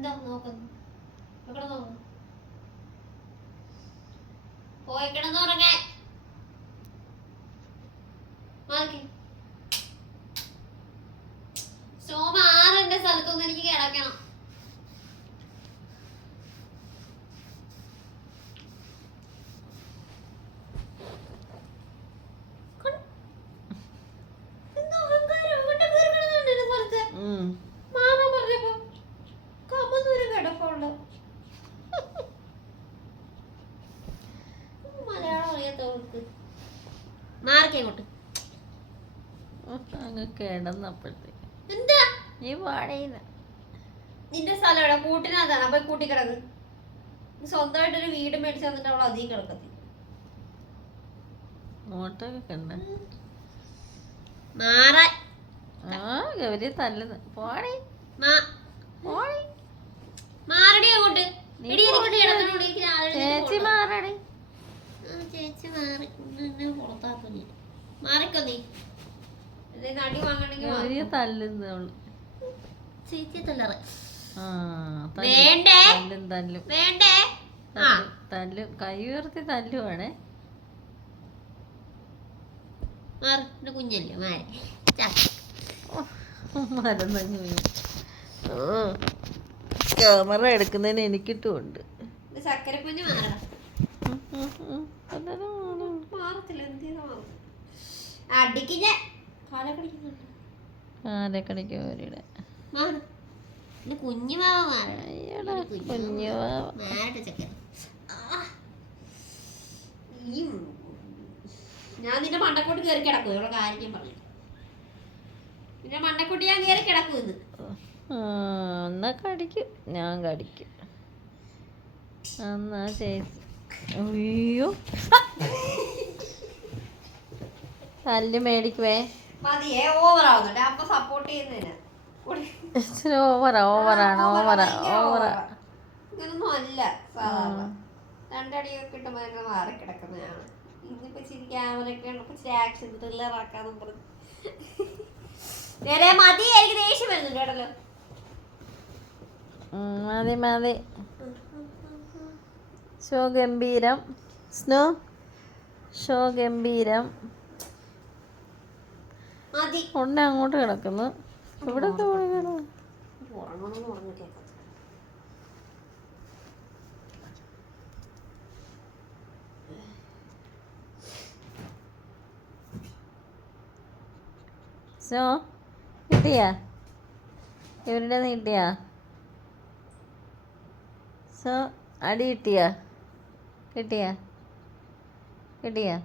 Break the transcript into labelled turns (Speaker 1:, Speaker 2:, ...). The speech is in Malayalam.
Speaker 1: എന്താ നോക്കുന്നു? എവിടെ നോക്കുന്നു? പോയി കിടന്നുറങ്ങാൻ മാറിക്ക്. സോമ സ്ഥലത്തൊന്നും എനിക്ക് കിടക്കണം.
Speaker 2: അങ്ങ് കിടന്നപ്പോഴത്തേക്ക്.
Speaker 1: എന്താ?
Speaker 2: നീ പാടയില്ല
Speaker 1: നിന്റെ സ്ഥലം എവിടെ? കൂട്ടിനകത്താണ്? അപ്പൊ കൂട്ടി കിടക്ക്. സ്വന്തമായിട്ട് സ്വന്തമായിട്ടൊരു വീട് മേടിച്ച് തന്നിട്ട് അവൾ അധികം കിടക്കത്തി.
Speaker 2: കണ്ട ആ ഗൗരി തല്ലുന്നു. പോടി.
Speaker 1: മാ-
Speaker 2: പോടി.
Speaker 1: മാറടി അങ്ങോട്ട്.
Speaker 2: ചേച്ചി. മാറടി.
Speaker 1: ചേച്ചി മാറി നിന്നെ പുറത്താക്കും മാറിക്കോ നീ അടി വാങ്ങണമെങ്കിൽ.
Speaker 2: തല്ലുന്നു
Speaker 1: ചേച്ചി തല്ലറ.
Speaker 2: ആ തല്ലും.
Speaker 1: വേണ്ടേ?
Speaker 2: തല്ലും തല്ലും.
Speaker 1: വേണ്ടേ? ആ.
Speaker 2: തല്ലും, തല്ലും. കൈ ഉയർത്തി തല്ലുവാണേ.
Speaker 1: മാറി എന്റെ കുഞ്ഞല്ലേ മാറി.
Speaker 2: മരുന്നങ്ങ് വീണു. ഓ ക്യാമറ എടുക്കുന്നതിന് എനിക്കിട്ടുമുണ്ട്.
Speaker 1: ചക്കര കുഞ്ഞ് മാറണം.
Speaker 2: ഉം, ഉം, ഉം.
Speaker 1: മാറത്തില്ല എന്ത് ചെയ്താ മാറും.
Speaker 2: ആരെ കടിക്കും
Speaker 1: കുഞ്ഞു മാവ
Speaker 2: കുഞ്ഞു.
Speaker 1: മാറട്ടെ. ഈ ഞാൻ നിന്റെ മണ്ടക്കോട്ട് കയറി കിടക്കും. ഇവിടെ കാര്യം ഞാൻ പറഞ്ഞു നിന്റെ മണ്ടക്കോട്ട് ഞാൻ കയറി കിടക്കും ഇന്ന്.
Speaker 2: ആ, എന്നാ കടിക്കും. ഞാൻ കടിക്കും. എന്നാ ചേച്ചി അയ്യോ. തല്ല് മേടിക്കുവേ.
Speaker 1: മതിയേ ആവുന്നുണ്ട്. അപ്പൊ സപ്പോർട്ട് ചെയ്യുന്നതിന്.
Speaker 2: ഓവറാ ഓവറാണ് ഓവറാ ഓവറാ.
Speaker 1: ഇങ്ങനൊന്നും അല്ല സാധാരണ. രണ്ടടിയൊക്കെ ഞങ്ങൾ മാറി കിടക്കുന്നതാണ്. ഇന്നിപ്പോ ഇച്ചിരി ക്യാമറയൊക്കെ ഉണ്ടപ്പോ ഇച്ചിരി ആക്ഷൻ ത്രില്ലർ ആക്കാന്നും പറഞ്ഞു. നേരെ മതി എനിക്ക് ദേഷ്യം വരുന്നുണ്ട് കേട്ടല്ലോ.
Speaker 2: മതി മതി. ഷോ ഗംഭീരം സ്നോ? ഷോ ഗംഭീരം
Speaker 1: മതി.
Speaker 2: ഉണ്ണ അങ്ങോട്ട് കിടക്കുന്നു. ഇവിടെ സ്നോ? കിട്ടിയാ? ഇവരുടെ കിട്ടിയാ സോ അടി കിട്ടിയാ? കിട്ടിയാ? കിട്ടിയാ?